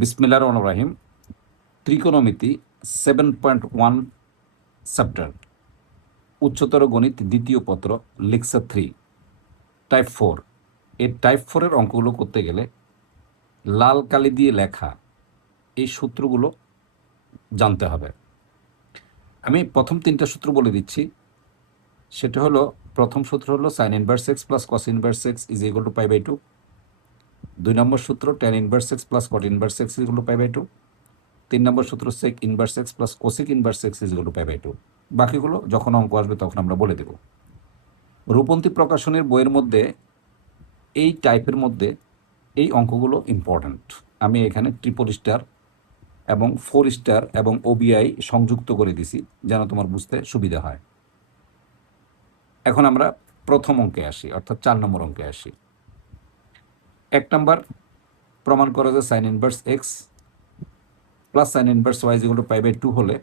বিসমিল্লাহির রহমানির রহিম। ত্রিকোণমিতি 7.1 চ্যাপ্টার, উচ্চতর গণিত দ্বিতীয় পত্র, লেকচার 3, টাইপ 4। এই টাইপ 4-এর অঙ্কগুলো করতে গেলে লাল কালি দিয়ে লেখা এই সূত্রগুলো জানতে হবে। আমি প্রথম 3টা সূত্র বলে দিচ্ছি। সেটা হলো, প্রথম সূত্র হলো sine inverse x plus cos inverse x is equal to pi by 2। 2 number সূত্র tan inverse x plus cot inverse x is equal to pi by 2। 3 number সূত্র sec inverse x plus cosec inverse x is equal to pi by 2। বাকিগুলো যখন অঙ্ক আসবে তখন আমরা বলে দেব। রূপন্তী প্রকাশনের বইয়ের মধ্যে এই টাইপের মধ্যে এই অঙ্কগুলো ইম্পর্ট্যান্ট। আমি এখানে ট্রিপল স্টার এবং 4 স্টার এবং ওবিআই সংযুক্ত করে দিছি যেন তোমার বুঝতে সুবিধা হয়। এখন আমরা প্রথম অঙ্কে আসি, অর্থাৎ 4 নম্বর অঙ্কে আসি। 1 নম্বর, প্রমাণ করা যে sine inverse x plus sine inverse y is equal to pi by 2 হলে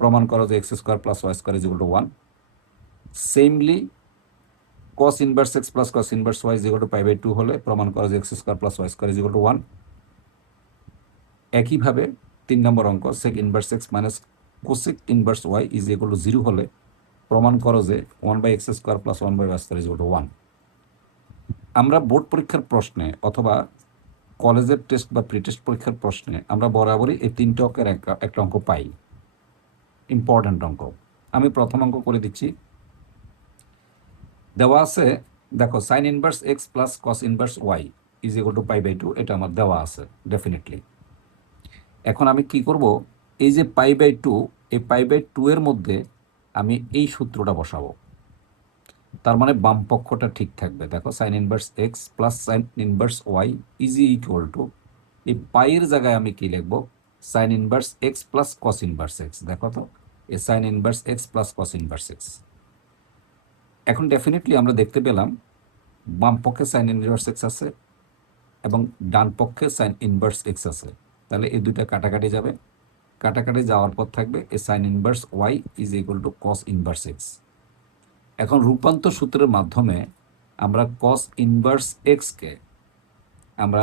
প্রমাণ করা যে x square plus y square is equal to 1। Samely cos inverse x plus cos inverse y is equal to pi by 2 হলে প্রমাণ করা যে x square plus y square is equal to 1। একইভাবে 3 number অঙ্ক sec inverse x minus cosec inverse y is equal to 0 হলে প্রমাণ করো যে 1/x square plus 1/y square is equal to 1। আমরা বোর্ড পরীক্ষার প্রশ্নে অথবা কলেজের টেস্ট বা প্রি টেস্ট পরীক্ষার প্রশ্নে আমরা বরাবরই এই 3টে অঙ্কের একটা অঙ্ক পাই, ইম্পর্ট্যান্ট অঙ্ক। আমি প্রথম অঙ্ক করে দিচ্ছি। দেওয়া আছে, দেখো sine inverse x plus cos inverse y is equal to pi by 2, এটা আমার দেওয়া আছে ডেফিনেটলি। এখন আমি কি করব, এই যে পাই বাই 2, এই পাই বাই 2 এর মধ্যে আমি এই সূত্রটা বসাবো। তার মানে বাম পক্ষটা ঠিক থাকবে। দেখো sine inverse x plus sine inverse y is equal to, এই পাইয়ের জায়গায় আমি কি লিখবো, sine inverse x plus cos inverse x. দেখো তো, এই sine inverse x plus cos inverse x. এখন ডেফিনেটলি আমরা দেখতে পেলাম বাম পক্ষে সাইন ইনভার্স এক্স আছে এবং ডান পক্ষে সাইন ইনভার্স এক্স আছে। তাহলে এই দুইটা কাটাকাটি যাবে, কাটাকাটি যাওয়ার পর থাকবে a sine inverse y is equal to cos inverse x. এখন রূপান্তর সূত্রের মাধ্যমে আমরা কস ইনভার্স এক্সকে আমরা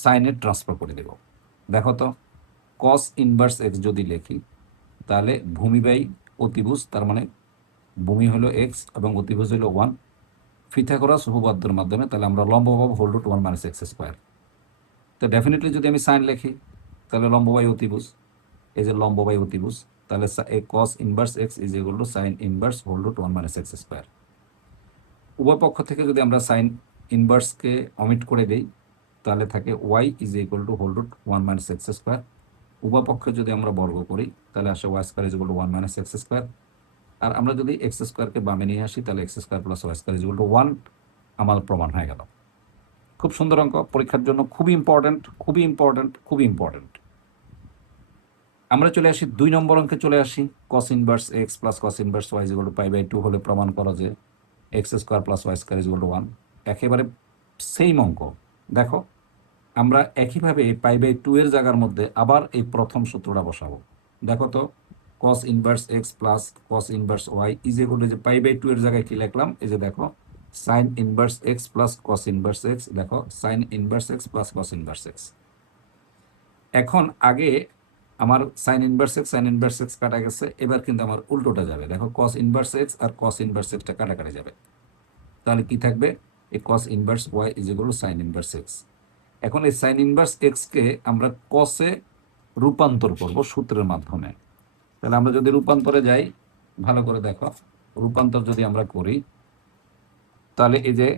সাইনে ট্রান্সফার করে দেব। দেখো তো, কস ইনভার্স এক্স যদি লিখি তাহলে ভূমি বাই অতিভুজ, তার মানে ভূমি হলো এক্স এবং অতিভুজ হলো 1, পিথাগোরাস উপপাদ্যের মাধ্যমে তাহলে আমরা লম্ব পাবো whole root 1 minus x square. তো ডেফিনেটলি যদি আমি সাইন লিখি তাহলে লম্ব বাই অতিভুজ, এই যে লম্ব বাই অতিভুজ, তাহলে cos inverse x is equal to sine inverse whole root 1 minus x square. উভয় পক্ষ থেকে যদি আমরা সাইন ইনভার্সকে অমিট করে দিই তাহলে থাকে y is equal to whole root 1 minus x square. উভয় পক্ষে যদি আমরা বর্গ করি তাহলে আসে y square is equal to 1 minus x square. আর আমরা যদি এক্স স্কোয়ারকে বামে নিয়ে আসি তাহলে x square plus y square is equal to 1, আমার প্রমাণ হয়ে গেল। খুব সুন্দর অঙ্ক, পরীক্ষার জন্য খুবই ইম্পর্ট্যান্ট, খুবই ইম্পর্ট্যান্ট, খুবই ইম্পর্ট্যান্ট। আমরা চলে আসি 2 নম্বর অঙ্কে চলে আসি। Cos inverse x plus cos inverse y is equal to pi by 2 হলে প্রমাণ করা যে x square plus y square is equal to 1। একেবারে সেম অঙ্ক। দেখো, আমরা একইভাবে পাই বাই 2 এর জায়গার মধ্যে আবার এই প্রথম সূত্রটা বসাবো। দেখো তো, cos inverse x plus cos inverse y is equal to, যে পাই বাই 2 এর জায়গায় কি লিখলাম, এই যে দেখো sine inverse x plus cos inverse x. দেখো sine inverse x plus cos inverse x. এখন আগে আমার সাইন ইনভার্স এক্স কাটা গেছে, এবার কিন্তু আমার উল্টোটা যাবে। দেখো কস ইনভার্স এক্স আর কস ইনভার্স এক্সটা কাটাকাটি যাবে, তাহলে কি থাকবে, এই cos inverse y is equal to sine inverse x. এখন এই সাইন ইনভার্স এক্সকে আমরা কসে রূপান্তর করব সূত্রের মাধ্যমে। তাহলে আমরা যদি রূপান্তরে যাই, ভালো করে দেখো, রূপান্তর যদি আমরা করি তাহলে এই যে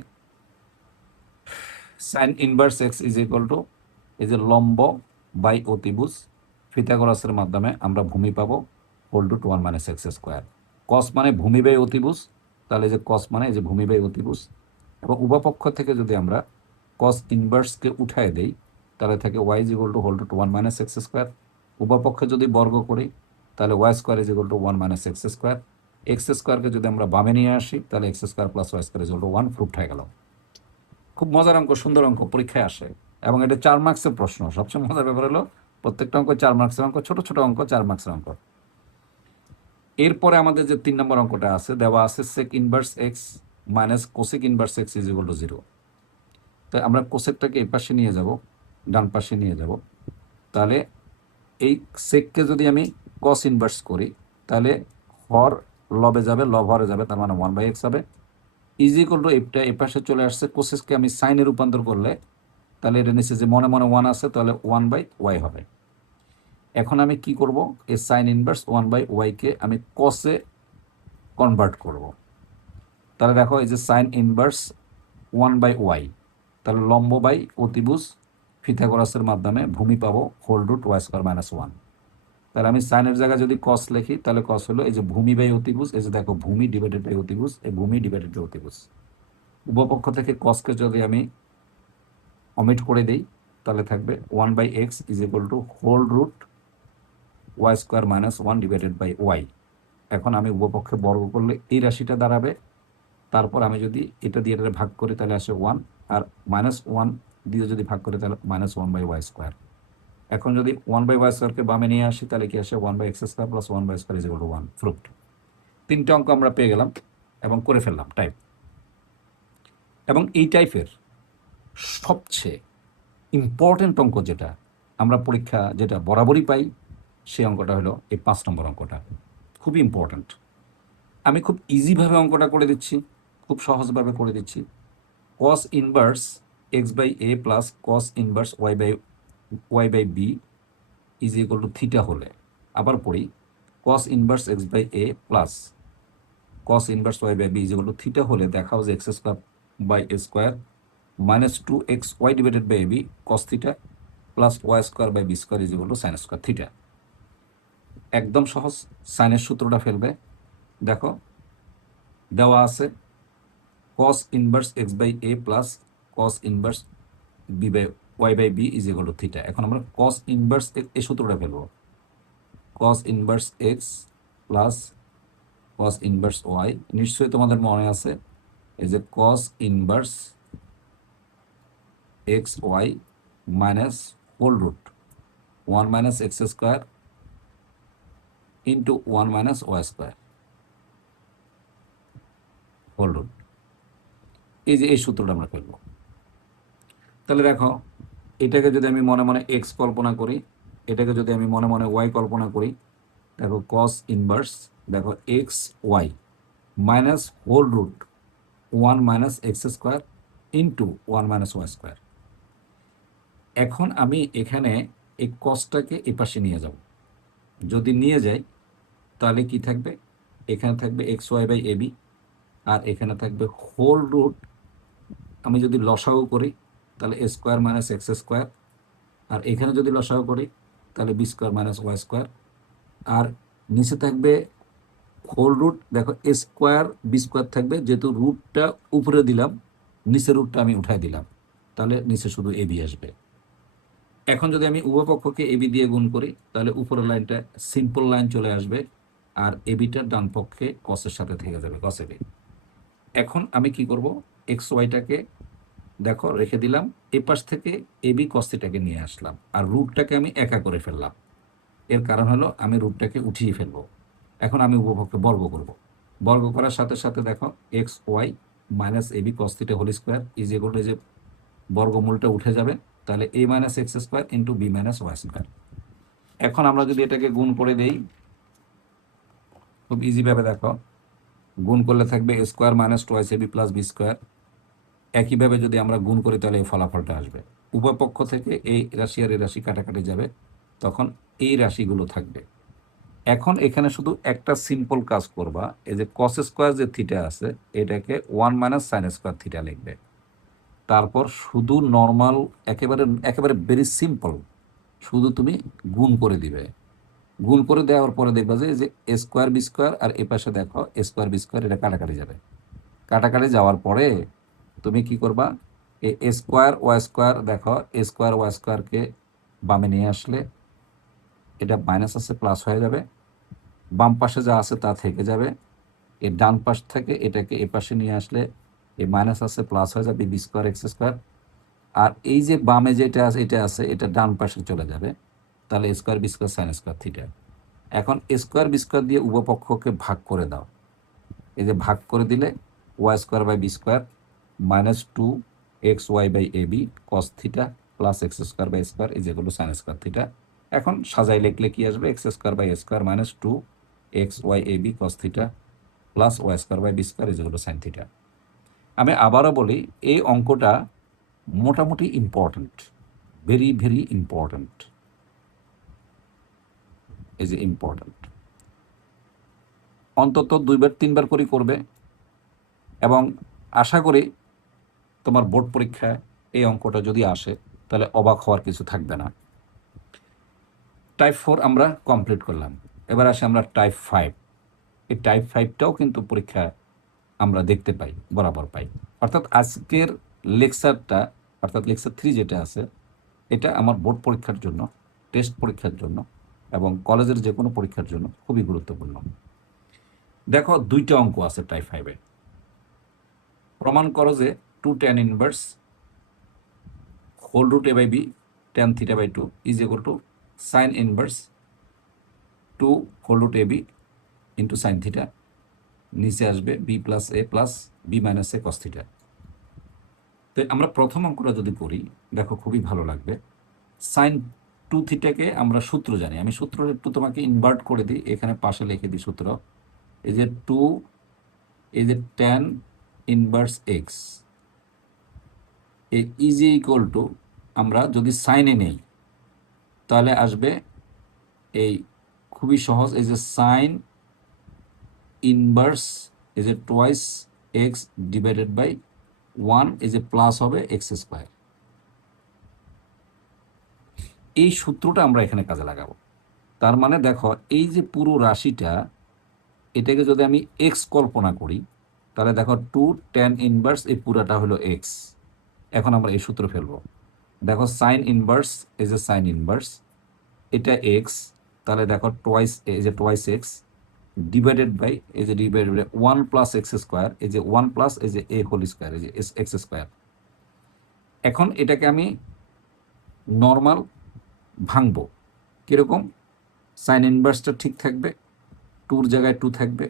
sine inverse x is equal to, এই যে লম্ব বাই অতিভুজ, পিথাগোরাসের মাধ্যমে আমরা ভূমি পাবো whole root 1 minus x square. Cos মানে ভূমি বাই অতিভুজ, তাহলে যে কস মানে এই যে ভূমি বাই অতিভুজ, এবং উভয়পক্ষ থেকে যদি আমরা কস ইনভার্সকে উঠায় দেই তাহলে থাকে y is equal to whole root 1 minus x square. উভয়পক্ষে যদি বর্গ করি তাহলে y square is equal to 1 minus x square. X স্কোয়ারকে যদি আমরা বামে নিয়ে আসি তাহলে x square plus y square is equal to 1, proof হয়ে গেল। খুব মজার অঙ্ক, সুন্দর অঙ্ক, পরীক্ষায় আসে এবং এটা 4 মার্কসের প্রশ্ন। সবচেয়ে মজার ব্যাপার হলো প্রত্যেকটা অঙ্ক 4 মার্কসের অঙ্ক, ছোট ছোট অঙ্ক 4 মার্কসের অঙ্ক। এরপরে আমাদের যে 3 নম্বর অঙ্কটা আছে, দেওয়া আছে sec inverse x minus cosec inverse x is equal to 0। তাই আমরা কোসেকটাকে এই পাশে নিয়ে যাব ডান পাশে নিয়ে যাব। তাহলে এই সেককে যদি আমি কস ইনভার্স করি, তাহলে হর লবে যাবে, লব হরে যাবে, তার মানে 1/x হবে। ইজ ইকুয়াল টু এটা এই পাশে চলে আসছে, কোসেসকে আমি সাইনে রূপান্তর করলে তাহলে এটা নিচে যে মনে মনে 1 আছে, তাহলে 1/y হবে। এখন আমি কি করব, এই সাইন ইনভার্স 1/y-কে আমি কসে কনভার্ট করব। তাহলে দেখো এই যে সাইন ইনভার্স 1/y, তাহলে লম্ব বাই অতিভুজ পিথাগোরাসের মাধ্যমে ভূমি পাবো হোল রুট y² - 1। তাহলে আমি সাইনের জায়গায় যদি কস লিখি, তাহলে কস হলো এই যে ভূমি বাই অতিভুজ, এই যে দেখো ভূমি ডিভাইডেড বাই অতিভুজ, এই ভূমি ডিভাইডেড বাই অতিভুজ। উপপক্ষ থেকে কসকে যদি আমি অমিট করে দেই, তাহলে থাকবে 1/x is equal to whole root y² - 1 divided by y। এখন আমি উপপক্ষে বর্গ করলে এই রাশিটা দাঁড়াবে। তারপর আমি যদি এটা দিয়ে এটা ভাগ করি, তাহলে আসে 1, আর -1 দিয়ে যদি ভাগ করি, তাহলে -1/y²। এখন যদি 1/y²কে বামে নিয়ে আসি, তাহলে কি আসে 1/x² + 1/y² = 1 ফ্রুট। 3টে অঙ্ক আমরা পেয়ে গেলাম এবং করে ফেললাম টাইপ। এবং এই টাইপের সবচেয়ে ইম্পর্টেন্ট অঙ্ক যেটা আমরা পরীক্ষা যেটা বরাবরই পাই, সেই অঙ্কটা হলো এই 5 নম্বর অঙ্কটা। খুবই ইম্পর্ট্যান্ট। আমি খুব ইজিভাবে অঙ্কটা করে দিচ্ছি, খুব সহজভাবে করে দিচ্ছি। cos inverse x/a plus cos inverse y/b is equal to theta হলে, আবার পড়ি, cos inverse x/a plus cos inverse y/b is equal to theta হলে দেখাও যে x² by a square minus 2xy divided by ab cos theta plus y² by b² is equal to sine square theta. একদম সহজ, সাইনের সূত্রটা ফেলবে। দেখো দেওয়া আছে cos inverse x/a plus cos inverse y/b is equal to theta. এখন আমরা cos ইনভার্স এই সূত্রটা ফেলবো, cos inverse x plus cos inverse y। নিশ্চয়ই তোমাদের মনে আছে এই যে cos inverse xy minus whole root 1 - x² into 1 - y² whole root. এই যে এই সূত্রটা আমরা ফেলবো। তাহলে দেখো এটাকে যদি আমি মনে মনে x কল্পনা করি, এটাকে যদি আমি মনে মনে y কল্পনা করি, দেখো cos ইনভার্স, দেখো xy minus whole root 1 - x² into 1 - y²। এখন আমি এখানে এই কসটাকে এ পাশে নিয়ে যাব। যদি নিয়ে যাই, তাহলে কি থাকবে, এখানে থাকবে xy/ab, আর এখানে থাকবে হোল রুট, আমি যদি লসাগু করি তাহলে a² - x², আর এখানে যদি লসাগু করি তাহলে b² - y², আর নিচে থাকবে হোল রুট, দেখো a² b² থাকবে, যেহেতু রুটটা উপরে দিলাম, নিচের রুটটা আমি উঠাই দিলাম, তাহলে নিচে শুধু ab আসবে। এখন যদি আমি উভয়পক্ষকে এবি দিয়ে গুণ করি, তাহলে উপরের লাইনটা সিম্পল লাইন চলে আসবে, আর এবিটা ডান পক্ষে কসের সাথে থেকে যাবে, কস এবি। এখন আমি কি করব, এক্স ওয়াইটাকে দেখো রেখে দিলাম, এ পাশ থেকে এবি কসিটাকে নিয়ে আসলাম, আর রুটটাকে আমি একা করে ফেললাম। এর কারণ হলো আমি রুটটাকে উঠিয়ে ফেলবো। এখন আমি উভয়পক্ষে বর্গ করব। বর্গ করার সাথে সাথে দেখো x y minus a b cos theta whole square is equal to, যে বর্গমূলটা উঠে যাবে, তাহলে a - x² into b - y²। এখন আমরা যদি এটাকে গুণ করে দেই, খুব ইজিভাবে দেখো, গুণ করলে থাকবে a² - 2ab প্লাস b²। একইভাবে যদি আমরা গুণ করি, তাহলে এই ফলাফলটা আসবে। উভয় পক্ষ থেকে এই রাশি আর এই রাশি কাটাকাটি যাবে, তখন এই রাশিগুলো থাকবে। এখন এখানে শুধু একটা সিম্পল কাজ করবা, এই যে cos স্কোয়ার যে থিটা আছে, এটাকে 1 - sin স্কোয়ার থিটা লিখবে। তারপর শুধু নর্মাল, একেবারে একেবারে ভেরি সিম্পল, শুধু তুমি গুণ করে দিবে। গুণ করে দেওয়ার পরে দেখবা যে a² b² আর এ পাশে দেখো a² b² এটা কাটাকাটি যাবে। কাটাকাটি যাওয়ার পরে তুমি কি করবা, a² y² দেখো a² y²কে বামে নিয়ে আসলে এটা মাইনাস আছে প্লাস হয়ে যাবে, বাম পাশে যা আছে তা থেকে যাবে। এই ডান পাশ থেকে এটাকে এ পাশে নিয়ে আসলে এই মাইনাস আছে প্লাস হয়ে যাবে b² x²। আর এই যে বামে যেটা আছে এটা আছে, এটা ডান পাশে চলে যাবে, তাহলে a² b² sin square theta. এখন a² b² দিয়ে উভয়পক্ষকে ভাগ করে দাও। এই যে ভাগ করে দিলে y² by b² minus 2xy by ab cos theta plus x square by square is equal to sine square theta. এখন সাজাই লিখলে কি আসবে, x square by a square minus 2xy ab cos theta plus y square by b square is equal to sine theta. আমি আবারও বলি, এই অঙ্কটা মোটামুটি important, very very important, is important. অন্তত 2-3বার করে করবে এবং আশা করি তোমার বোর্ড পরীক্ষায় এই অঙ্কটা যদি আসে তাহলে অবাক হওয়ার কিছু থাকবে না। টাইপ 4 আমরা কমপ্লিট করলাম, এবার আসে আমরা টাইপ 5। এই টাইপ 5টাও কিন্তু পরীক্ষায় আমরা দেখতে পাই, বরাবর পাই। অর্থাৎ আজকের লেকচারটা, অর্থাৎ লেকচার 3 যেটা আছে, এটা আমার বোর্ড পরীক্ষার জন্য, টেস্ট পরীক্ষার জন্য এবং কলেজের যে কোনো পরীক্ষার জন্য খুবই গুরুত্বপূর্ণ। দেখো 2টা অঙ্ক আছে টাইপ 5-এ। প্রমাণ করো যে 2 tan inverse whole root a by b tan theta by 2 is equal to sine inverse 2 whole root ab into sine theta, নিচে আসবে b plus a plus b minus a cos theta. তো আমরা প্রথম অঙ্কটা যদি করি, দেখো খুবই ভালো লাগবে। সাইন 2 থিটাকে আমরা সূত্র জানি, আমি সূত্র একটু তোমাকে ইনভার্ট করে দিই, এখানে পাশে লিখে দিই সূত্র। এই যে 2 এই যে tan inverse x is equal two, আমরা যদি সাইনে নেই তাহলে আসবে এই খুবই সহজ, এই যে সাইন ইনভার্স এই যে টোয়াইস এক্স ডিভাইডেড বাই 1 এই যে প্লাস হবে এক্স স্কোয়ার। এই সূত্রটা আমরা এখানে কাজে লাগাবো। তার মানে দেখো এই যে পুরো রাশিটা, এটাকে যদি আমি এক্স কল্পনা করি তাহলে দেখো 2 tan ইনভার্স এই পুরাটা হলো এক্স। এখন আমরা এই সূত্র ফেলবো। দেখো সাইন ইনভার্স এই যে সাইন ইনভার্স এটা এক্স, তাহলে দেখো টোয়াইস এই যে টোয়াইস এক্স ডিভাইডেড বাই এই যে divided by 1 plus x square, এই যে 1 প্লাস এই যে এ হোল স্কোয়ার, এই যে এক্স স্কোয়ার। এখন এটাকে আমি নর্মাল ভাঙবো কীরকম, সাইন ইনভার্সটা ঠিক থাকবে, 2-র জায়গায় 2 থাকবে,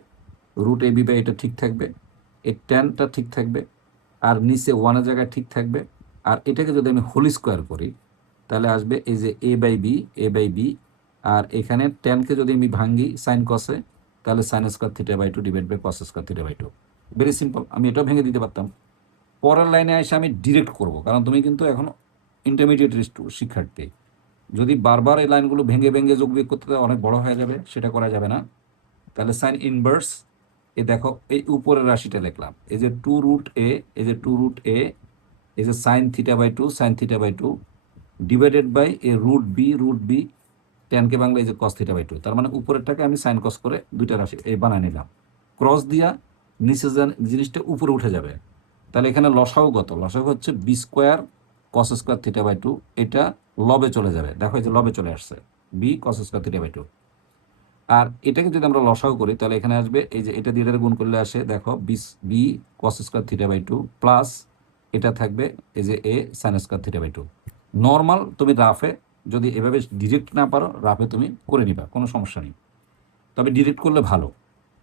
রুট এ বি বাই এটা ঠিক থাকবে, এই ট্যানটা ঠিক থাকবে, আর নিচে 1-এর জায়গায় ঠিক থাকবে। আর এটাকে যদি আমি হোল স্কোয়ার করি তাহলে আসবে এই যে এ বাই বি, আর এখানে ট্যানকে যদি আমি ভাঙ্গি সাইন কসে তাহলে sine square theta by 2 divide by cos square theta by 2। Very simple, আমি এটাও ভেঙে দিতে পারতাম। পরের লাইনে এসে আমি ডিরেক্ট করব, কারণ তুমি কিন্তু এখন ইন্টারমিডিয়েট শিক্ষার্থী, যদি বারবার এই লাইনগুলো ভেঙে ভেঙে যোগ বিয়োগ করতে অনেক বড় হয়ে যাবে, সেটা করা যাবে না। তাহলে সাইন ইনভার্স এ দেখো এই উপরের রাশিটা লিখলাম, এই যে 2 রুট এ, এই যে 2 রুট এ, এই যে sine theta by 2 sine theta by 2 divided by a root b ট্যানকে বাংলা এই যে কস থিটা বাই 2। তার মানে উপরেরটাকে আমি সাইন কস করে 2টা রাশি এই বানায় নিলাম, ক্রস দিয়া নিচে জিনিসটা উপরে উঠে যাবে। তাহলে এখানে লসাও কত, লসাও হচ্ছে b square cos square theta by 2, এটা লবে চলে যাবে, দেখো এই যে লবে চলে আসছে b cos square theta by 2। আর এটাকে যদি আমরা লসাও করি তাহলে এখানে আসবে এই যে এটা দিয়ে এটা গুণ করলে আসে দেখো b cos square theta by 2 plus এটা থাকবে এই যে a sine square theta by 2। Normal তুমি রাফে যদি এভাবে ডিরেক্ট না পারো, রাফে তুমি করে নিবা, কোনো সমস্যা নেই। তবে ডিরেক্ট করলে ভালো,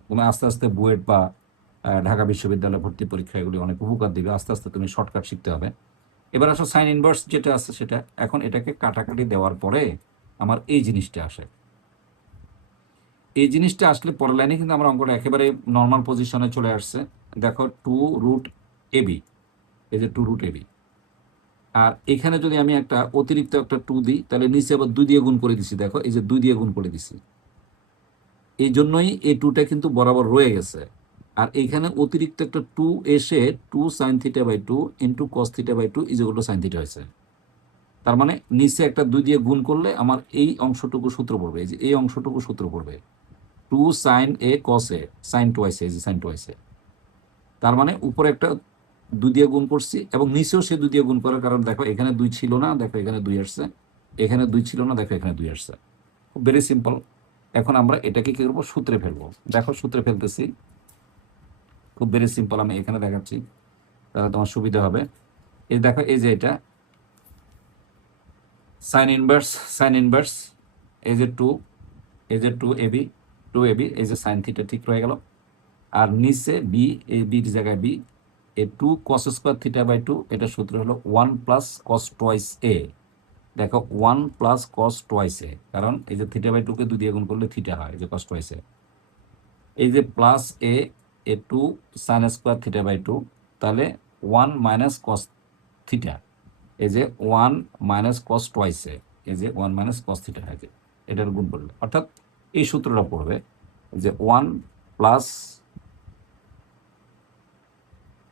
তুমি আস্তে আস্তে বুয়েট বা ঢাকা বিশ্ববিদ্যালয় ভর্তি পরীক্ষা এগুলি অনেক উপকার দিবে, আস্তে আস্তে তুমি শর্টকাট শিখতে হবে। এবার আসো সাইন ইনভার্স যেটা আছে সেটা, এখন এটাকে কাটাকাটি দেওয়ার পরে আমার এই জিনিসটা আসে। এই জিনিসটা আসলে পরের লাইনে কিন্তু আমার অঙ্কটা একেবারে নর্মাল পজিশনে চলে আসছে। দেখো 2 রুট এবি, এই যে 2 রুট এবি, আর এখানে যদি আমি একটা অতিরিক্ত একটা 2 দিই তাহলে নিচে আবার 2 দিয়ে গুণ করে দিছি, দেখো এই যে 2 দিয়ে গুণ করে দিছি, এই জন্যই এই 2টা কিন্তু বরাবর রয়ে গেছে। আর এইখানে অতিরিক্ত একটা 2 এসে 2 sine theta by 2 into cos theta by 2 is equal to sine theta হয়েছে। তার মানে নিচে একটা 2 দিয়ে গুণ করলে আমার এই অংশটুকু সূত্র পড়বে, এই যে এই অংশটুকু সূত্র পড়বে 2 সাইন এ কস এ সাইন টোয়াইস এ, সাইন টোয়াইস এ। তার মানে উপরে একটা 2 দিয়ে গুণ করছি এবং নিচেও সে 2 দিয়ে গুণ করার কারণ দেখো এখানে 2 ছিল না, দেখো এখানে 2 আসছে, এখানে 2 ছিল না, দেখো এখানে 2 আসছে। খুব ভেরি সিম্পল। এখন আমরা এটাকে কী করবো, সূত্রে ফেলবো। দেখো সূত্রে ফেলতেছি, খুব ভেরি সিম্পল, আমি এখানে দেখাচ্ছি তাহলে তোমার সুবিধা হবে। এই দেখো এই যে এটা সাইন ইনভার্স এই যে 2, এই যে 2 এবি এই যে সাইন থিটা ঠিক রয়ে গেল, আর নিচে বি, এই বির জায়গায় b a 2 cos square theta by 2 এটা সূত্র হলো 1 প্লাস cos টোয়াইস এ। দেখো 1 প্লাস cos টোয়াইস এ, কারণ এই যে থিটা বাই 2 কে 2 দিয়ে গুণ করলে থিটা হয়, এই যে cos টোয়াইস এ। এই যে plus a a 2 sine square theta by 2, তাহলে 1 মাইনাস cos থিটা, এই যে 1 মাইনাস cos টোয়াইস এ, এই যে 1 মাইনাস cos থিটা হয়, যে এটার গুণ করলে, অর্থাৎ এই সূত্রটা পড়বে যে 1 প্লাস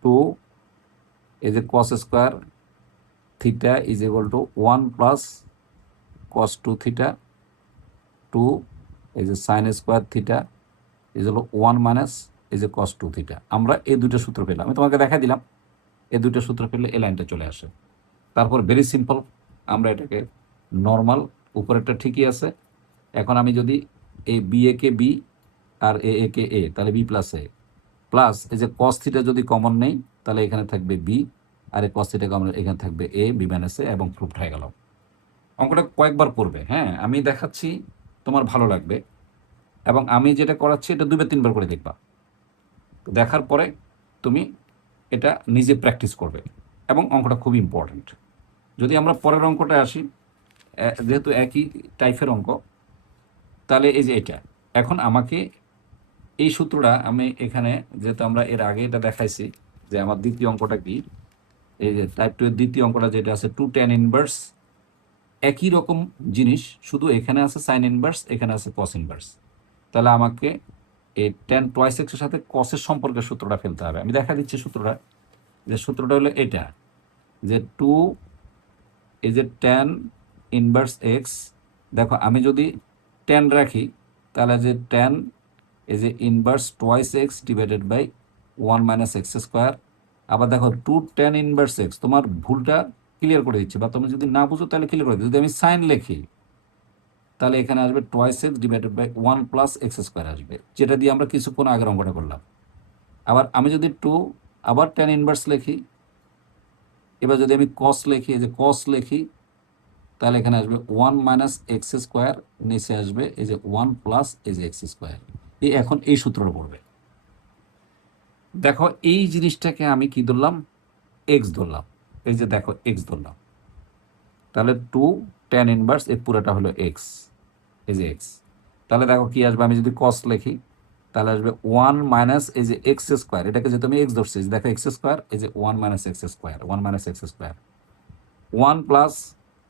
2 এই যে cos square theta is equal to 1 plus cos 2 theta 2 এই যে সাইন স্কোয়ার থিটা ইজ হলো 1 মাইনাস এই যে cos 2 থিটা। আমরা এই দুটো সূত্র পেলাম, আমি তোমাকে দেখা দিলাম। এই দুটো সূত্র পেলে এই লাইনটা চলে আসে। তারপর ভেরি সিম্পল, আমরা এটাকে নর্মাল, উপরেরটা ঠিকই আছে। এখন আমি যদি এই বি এ কে বি আর এ এ কে এ, তাহলে বি প্লাস এ, প্লাস এই যে cos থিটা যদি কমন নেই তাহলে এখানে থাকবে বি, আর এই cos থিটা কমন এখানে থাকবে এ বি মাইনাস এ, এবং প্রুফড হয়ে গেল। অঙ্কটা কয়েকবার পড়বে, হ্যাঁ আমি দেখাচ্ছি, তোমার ভালো লাগবে। এবং আমি যেটা করাচ্ছি এটা 2 বা 3 বার করে দেখবা, দেখার পরে তুমি এটা নিজে প্র্যাকটিস করবে, এবং অঙ্কটা খুব ইম্পর্ট্যান্ট। যদি আমরা পরের অঙ্কটা আসি, যেহেতু একই টাইপের অঙ্ক, তাহলে এই যে এটা, এখন আমাকে এই সূত্রটা আমি এখানে, যেহেতু আমরা এর আগে এটা দেখাইছি যে আমার দ্বিতীয় অঙ্কটা কি, এই যে টাইপ 2 এর দ্বিতীয় অঙ্কটা যেটা আছে 2 tan ইনভার্স, একই রকম জিনিস, শুধু এখানে আছে সাইন ইনভার্স, এখানে আছে কস ইনভার্স। তাহলে আমাকে এই tan টোয়াইস এক্সের সাথে কসের সম্পর্কের সূত্রটা ফেলতে হবে। আমি দেখা দিচ্ছি সূত্রটা, যে সূত্রটা হলো এটা, যে 2 এই যে tan ইনভার্স এক্স, দেখো আমি যদি tan রাখি তাহলে যে tan এই যে inverse twice x divided by 1 minus x square. আবার দেখো 2 tan ইনভার্স এক্স, তোমার ভুলটা ক্লিয়ার করে দিচ্ছে, বা তুমি যদি না বুঝো তাহলে ক্লিয়ার করে দিচ্ছি। যদি আমি সাইন লিখি তাহলে এখানে আসবে twice x divided by 1 plus x square আসবে, যেটা দিয়ে আমরা কিছুক্ষণ আগের অঙ্কটা করলাম। আবার আমি যদি 2 আবার tan ইনভার্স লিখি, এবার যদি আমি কস লিখি, এই যে কস লিখি, তাহলে এখানে আসবে 1 মাইনাস এক্স স্কোয়ার, নিচে আসবে এই যে 1 প্লাস এই যে এক্স স্কোয়ার। এই এখন এই সূত্রটা পড়বে। দেখো এই জিনিসটাকে আমি কি ধরলাম, এক্স ধরলাম, এই যে দেখো এক্স ধরলাম, তাহলে 2 tan ইনভার্স এর পুরোটা হলো এক্স, এই যে এক্স। তাহলে দেখো কি আসবে, আমি যদি কস লিখি তাহলে আসবে 1 মাইনাস এই যে এক্স স্কোয়ার, এটাকে যেহেতু আমি এক্স ধরছি, দেখো এক্স স্কোয়ার, এই যে 1 minus x square, 1 minus x square, 1 plus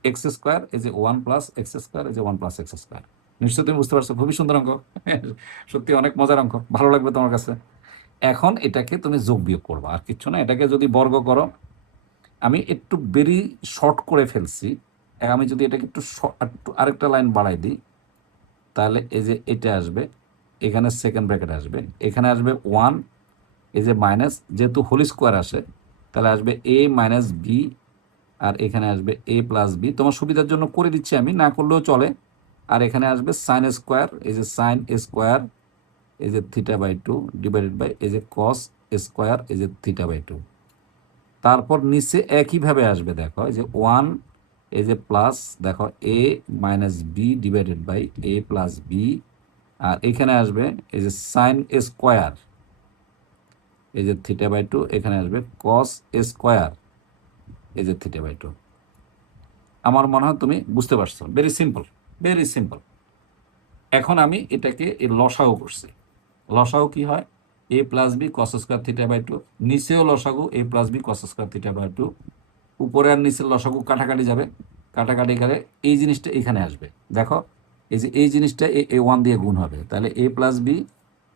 x square, এই যে 1 প্লাস এক্স স্কোয়ার, এই যে 1 প্লাস এক্স স্কোয়ার। নিশ্চয়ই তুমি বুঝতে পারছো, খুবই সুন্দর অঙ্ক, সত্যি অনেক মজার অঙ্ক, ভালো লাগবে তোমার কাছে। এখন এটাকে তুমি যোগ বিয়োগ করবা, আর কিচ্ছু না। এটাকে যদি বর্গ করো, আমি একটু ভেরি শর্ট করে ফেলছি, আমি যদি এটাকে একটু আরেকটা লাইন বাড়াই দিই, তাহলে এই যে এটা আসবে, এখানে সেকেন্ড ব্র্যাকেট আসবে, এখানে আসবে 1, এই যে মাইনাস, যেহেতু হোল স্কোয়ার আসে তাহলে আসবে এ মাইনাস বি, আর এখানে আসবে এ প্লাস বি। তোমার সুবিধার জন্য করে দিচ্ছি, আমি না করলেও চলে। আর এখানে আসবে সাইন স্কোয়ার, এই যে সাইন স্কোয়ার এই যে থিটা বাই 2 ডিভাইডেড বাই এই যে কস স্কোয়ার এই যে থিটা বাই 2। তারপর নিচে একইভাবে আসবে, দেখো এই যে 1 এই যে প্লাস, দেখো a minus b divided by a plus b, আর এখানে আসবে এই যে সাইন স্কোয়ার এই যে থিটা বাই 2, এখানে আসবে কস স্কোয়ার এই যে থিটা বাই 2। আমার মনে হয় তুমি বুঝতে পারছো, ভেরি সিম্পল, ভেরি সিম্পল। এখন আমি এটাকে লসাগু করছি। লসাগু কি হয়, a plus b cos square theta by 2, নিচেও লসাগু a plus b cos square theta by 2, উপরে আর নিচের লসাগু কাটাকাটি যাবে, কাটাকাটি গেলে এই জিনিসটা এখানে আসবে। দেখো এই যে এই জিনিসটা এ 1 দিয়ে গুণ হবে, তাহলে এ প্লাস বি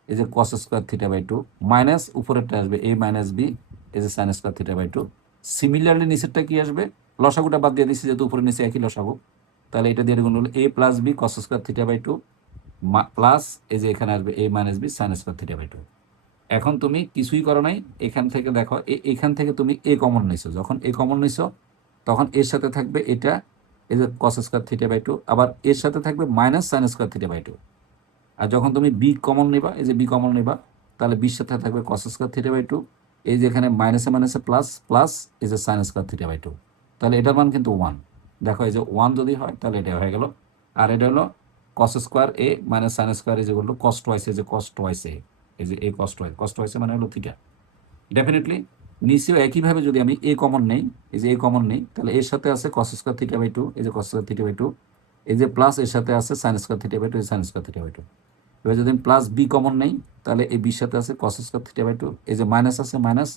এই যে cos square theta by 2 minus উপরেরটা আসবে এ মাইনাস বি এই যে sine square theta by 2। Similarly নিচেরটা কি আসবে, লসাগুটা বাদ দিয়ে দিচ্ছি যেহেতু উপরে নিচে একই লসাগু, তাহলে এটা দিয়ে গুণ হলো a plus b cos square theta by 2 plus এই যে এখানে আসবে a minus b sine square theta by 2। এখন তুমি কিছুই করো নাই, এখান থেকে দেখো এখান থেকে তুমি এ কমন নিছো, যখন এ কমন নিছো তখন এর সাথে থাকবে এটা এই যে কস স্কোয়ার থিটা বাই 2, আবার এর সাথে থাকবে minus sine square theta by 2। আর যখন তুমি বি কমন নিবা, এই যে বি কমন নিবা, তাহলে বির সাথে থাকবে কস স্কোয়ার থিটা বাই 2, এই যে এখানে মাইনাসে মাইনাসে প্লাস প্লাস এই যে সাইন স্কোয়ার থিটা বাই 2। তাহলে এটার মান কিন্তু 1, দেখো এই যে 1 যদি হয় তাহলে এটা হয়ে গেল। আর এটা হলো কস স্কোয়ার এ মাইনাস সাইন স্কোয়ার এই যে বললো কস টোয়াইস, এই যে কস টোয়াইস এ, এই যে এ কস টোয়াইস, কস টোয়াইস মানে হলো থিটা। ডেফিনেটলি নিচেও একইভাবে যদি আমি এ কমন নেই, এই যে এ কমন নেই, তাহলে এর সাথে আছে cos square theta by two, এই যে cos square theta by two, এই যে প্লাস এর সাথে আছে sine square theta by two, sine square theta by two. এবার যদি আমি প্লাস বি কমন নেই, তাহলে এই বির সাথে আছে cos square theta by two, এই যে মাইনাস আছে মাইনাস,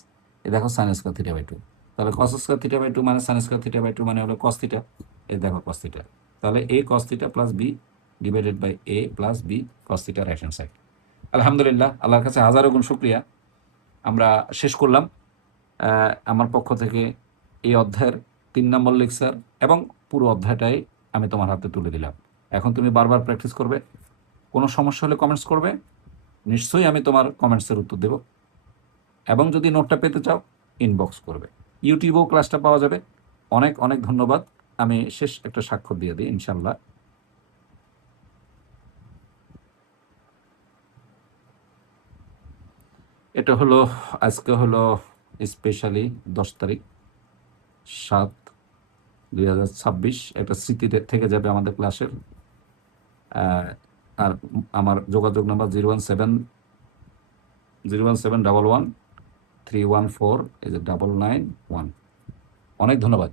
এই দেখো sine square theta by two. তাহলে cos square theta by two মানে sine square theta by two মানে হলো কস থিটা, এই দেখো কস থিটা। তাহলে a cos theta plus b divided by a plus b cos theta right hand side. আলহামদুলিল্লাহ, আল্লাহর কাছে হাজারো গুণ শুক্রিয়া, আমরা শেষ করলাম। আমার পক্ষ থেকে এই অধ্যায়ের 3 নম্বর লেকচার এবং পুরো অধ্যায়টাই আমি তোমার হাতে তুলে দিলাম। এখন তুমি বারবার প্র্যাকটিস করবে, কোনো সমস্যা হলে কমেন্টস করবে, নিশ্চয়ই আমি তোমার কমেন্টসের উত্তর দেব। এবং যদি নোটটা পেতে চাও ইনবক্স করবে, ইউটিউবেও ক্লাসটা পাওয়া যাবে। অনেক অনেক ধন্যবাদ। আমি শেষ একটা স্বাক্ষর দিয়ে দিই ইনশাল্লাহ। এটা হলো আজকে হলো স্পেশালি 10 তারিখ 7/2026, একটা স্মৃতি থেকে যাবে আমাদের ক্লাসের। আর আমার যোগাযোগ নাম্বার 01711 314 991। অনেক ধন্যবাদ।